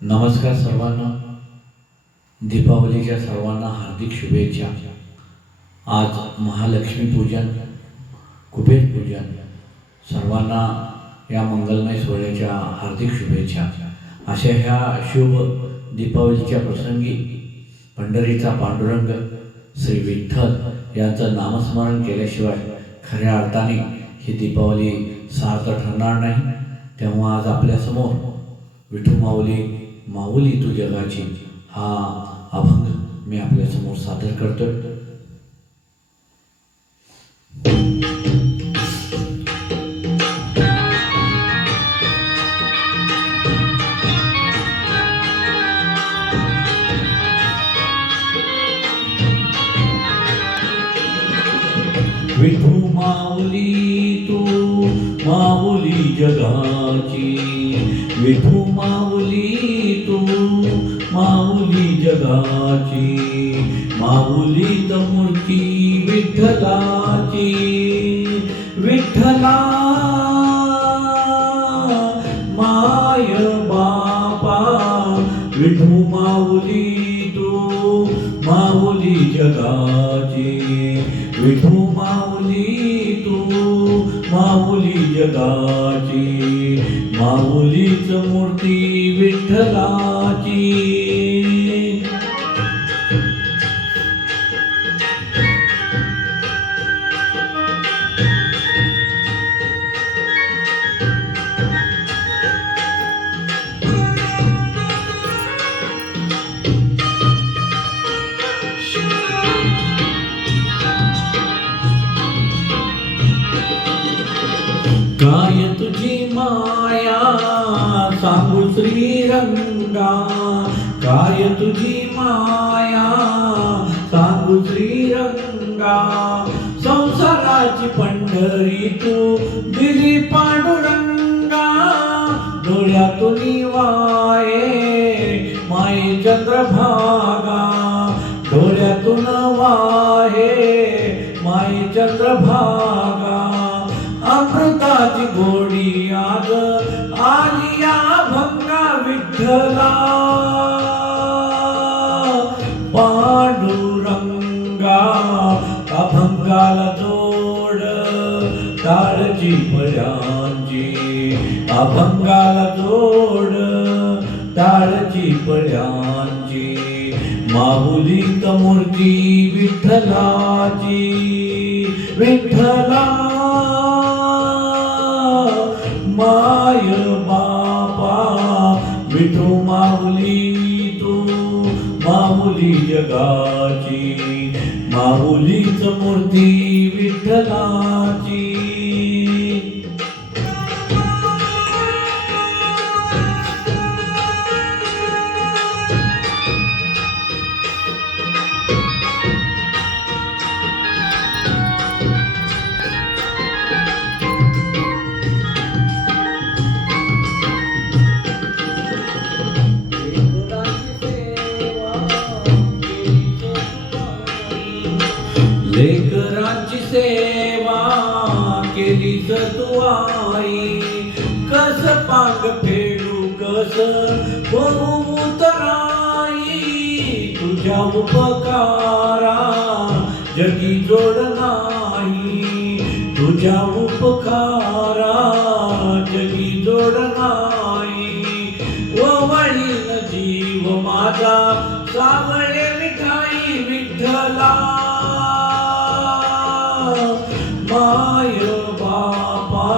नमस्कार सर्वांना. दीपावलीच्या सर्वांना हार्दिक शुभेच्छा. आज महालक्ष्मी पूजन, कुबेर पूजन, सर्वांना या मंगलमय सोहळ्याच्या हार्दिक शुभेच्छा. अशा ह्या शुभ दीपावलीच्या प्रसंगी पंढरीचा पांडुरंग श्री विठ्ठल यांचं नामस्मरण केल्याशिवाय खऱ्या अर्थाने ही दीपावली सार्थ ठरणार नाही. तेव्हा आज आपल्यासमोर विठू माऊली माऊली तू जगाची हा अभंग मी आपल्यासमोर सादर करतोय. विठू माऊली तू माऊली जगाची, विठू माऊली तू माऊली जगाची, माऊलीत मूर्ती विठ्ठलाची. विठ्ठला माय बापा, विठू माऊली तू माऊली जगाची, विठू माऊली तू माऊली जगाची, माऊलीच मूर्ती विठ्ठलाची. काय तुझी माया सांगू श्रीरंगा, काय तुझी माया सांगू श्रीरंगा. संसाराची पंढरी तू दिली पांडुरंगा, डोळ्यातून वाये माये चंद्रभागा, डोळ्यातून वाहे माये चंद्रभागा. अमृताची गोडी आज आली या भंगा विठ्ठला. पांडुरंगा अभंगाला जोड टाळची पड्यांची, अभंगाला जोड टाळची पड्यांची. माऊलीत मूर्ती विठ्ठलाची. विठ्ठला माय बापा, विठू माऊली तू माऊली जगाची, माऊलीच मूर्ती विठ्ठलाची. लेकरांची सेवा केलीस तू आई, कस पांग फेडू कस होऊ उतराई. तुझ्या उपकारा जगी जोड नाही, तुझ्या उपकारा जगी जोड नाही. वळीन जीव माझा सावळे विठाई विठ्ठला. माय बापा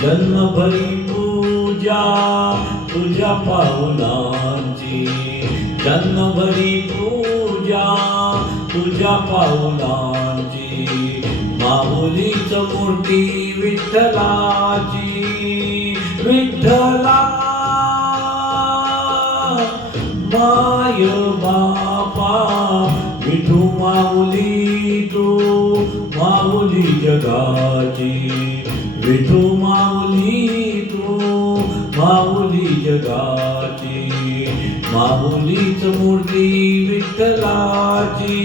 जन्मभरी पूजा तुझ्या पावलांची, जन्मभरी पूजा तुझ्या पावलांची. माऊलीच मूर्ती विठ्ठलाची. विठ्ठला माय बापा, विठू माऊली तू माऊली जगाची, विठू माऊली तू माऊली जगाची. माऊलीच मूर्ती विठ्ठलाची.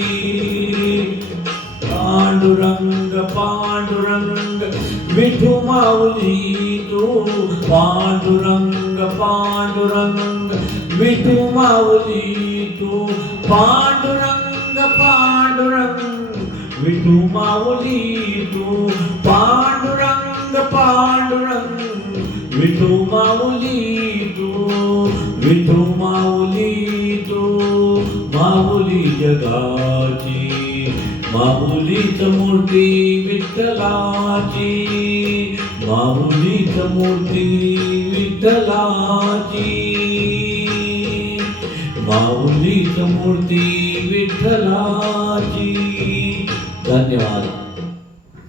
पांडुरंग पांडुरंग विठू माऊली तू, पांडुरंग पांडुरंग विठू माऊली तू पांडुरंग पांडुरंग विठू माऊली तू पांडुरंग पांडुरंग विठू माऊली तू विठू माऊली तू माऊली जगाची माऊलीच मूर्ती विठ्ठलाची माऊलीच मूर्ती विठ्ठलाची माऊलीच मूर्ती विठ्ठलाची. धन्यवाद.